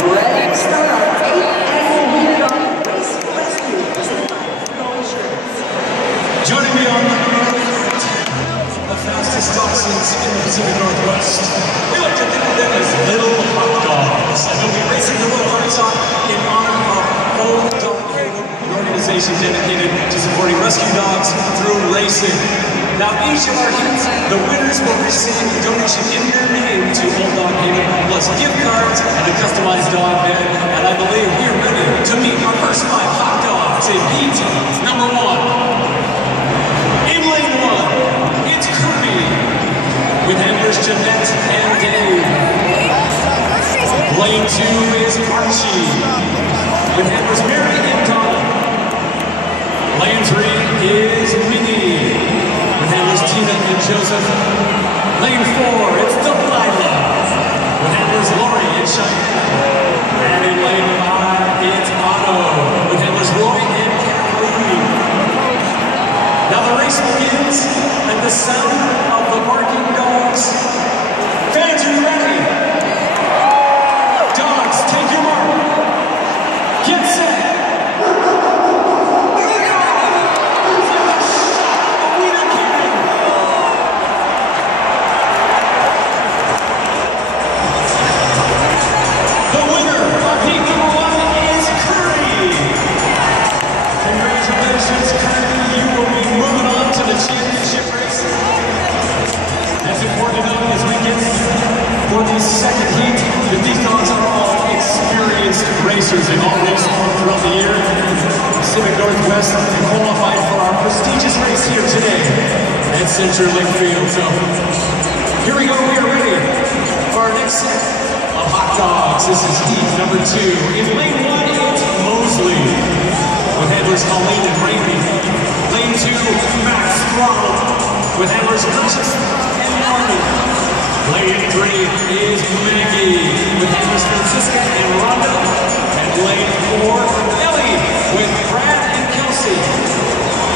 Ready, start our 8th annual Lead It On Race Rescue. Joining me on the fastest dachshunds in the Pacific Northwest. We like to think of them as little hot dogs. And they'll be racing the Little Hot Dog in honor of Old Dog Haven, an organization dedicated to supporting rescue dogs through racing. Now, each of our heats, the winners will receive a donation in their name to Old Dog Haven, plus gift cards and a customized dog bed. And I believe we are ready to meet our first 5 hot dogs in heat number 1. In lane 1, it's Kirby, with handlers Jeanette and Dave. Lane 2 is Archie, with handlers Mary and Donna. Lane 3 is Minnie, with handlers Tina and Joseph. Lane 4, it's Delilah, with handlers Lori and Cheyenne. And in lane 5, it's Otto, with handlers Roy and Kathleen. Now the race begins at the sound of the barking dogs. Fans, are you ready? Dogs, take your mark. Get set. For the second heat, these dogs are all experienced racers. They've all raced throughout the year. Pacific Northwest qualified for our prestigious race here today at Central Lake Field. So here we go. We are ready for our next set of hot dogs. This is heat number 2. In lane 1, it's Mosley, with handlers Colleen and Rainey. Lane 2, Max Throttle, with handlers Precious and Marty. Lane 3 is Maggie, with handlers Francisca and Rhonda. And lane 4, Ellie, with Brad and Kelsey.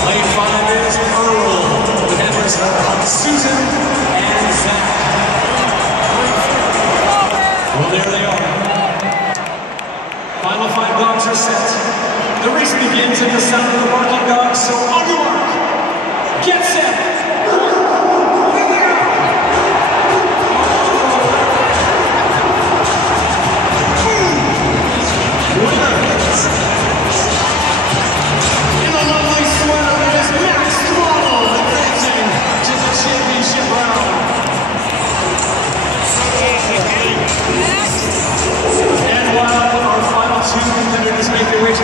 Lane 5 is Earl, with handlers Susan and Zach. Well, there they are. Final 5 dogs are set. The race begins at the sound of the barking dogs, so on your mark, get set.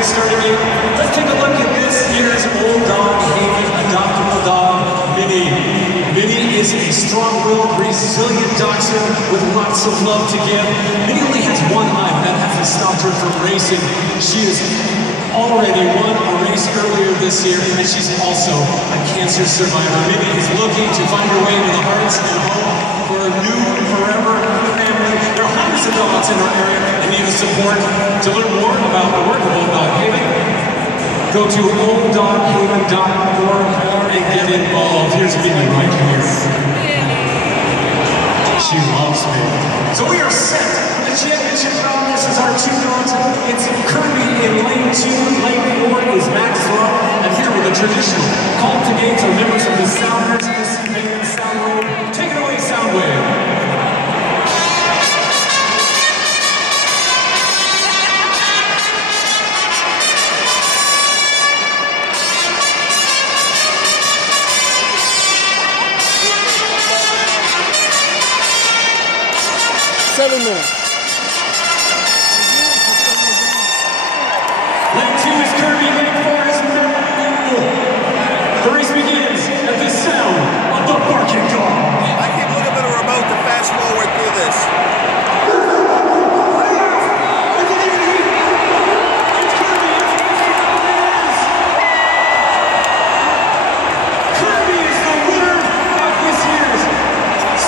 Starting in, let's take a look at this year's Old Dog Haven adoptable dog, Minnie. Minnie is a strong-willed, resilient dachshund with lots of love to give. Minnie only has one eye, but that hasn't stopped her from racing. She has already won a race earlier this year, and she's also a cancer survivor. Minnie is looking to find her way into the hearts and home for a new, forever family. There are hundreds of dogs in our area that need the support. To learn more about the work of Old Dog Haven, go to olddoghaven.org and get involved. Here's Minnie right here. She loves me. So we are set for the championship round. This is our 2 dogs. It's Kirby in lane 2. Lane 4 is Max Throttle. And here with the traditional call to gates are members of the Sounders, SC Band Soundwave. Take it away, Soundwave. Seven minutes. Lane 2 is Kirby, lane 4 is Matthew. The race begins at the sound of the barking dog. I keep looking at a remote to fast forward through this. Kirby is the winner of this year's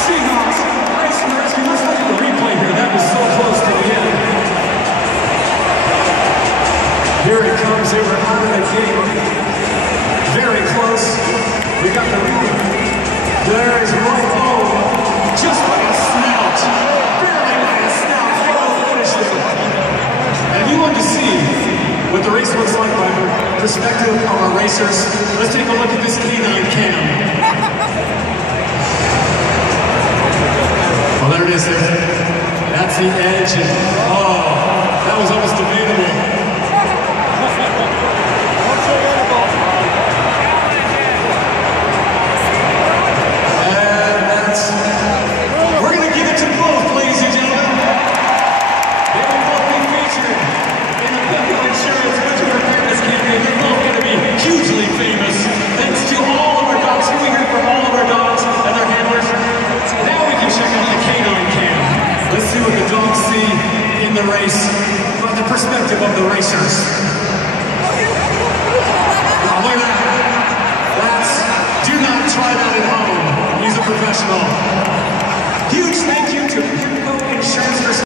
Seahawks Race and Rescue. Let's look at the replay here. That was so close to the end. Here it comes. They were out of the gate. Very close. We got the lead. There is Roy Bowe. Just by a snout. Barely by a snout. They will finish there. perspective of our racers, let's take a look at this canine cam. Well, there it is there. That's the edge, and that was almost debatable. We're going to give it to both, ladies and gentlemen. They will both be featured in the Pepco Insurance Winter Preparedness Campaign. They're both going to be hugely famous. Thanks to all of our dogs. Can we hear from all of our dogs and their handlers? Now we can check out the canine cam. Let's see what the dogs see in the race from the perspective of the racers. Oh, look at that. Do not try that at home. He's a professional. Huge thank you to Pepco Insurance for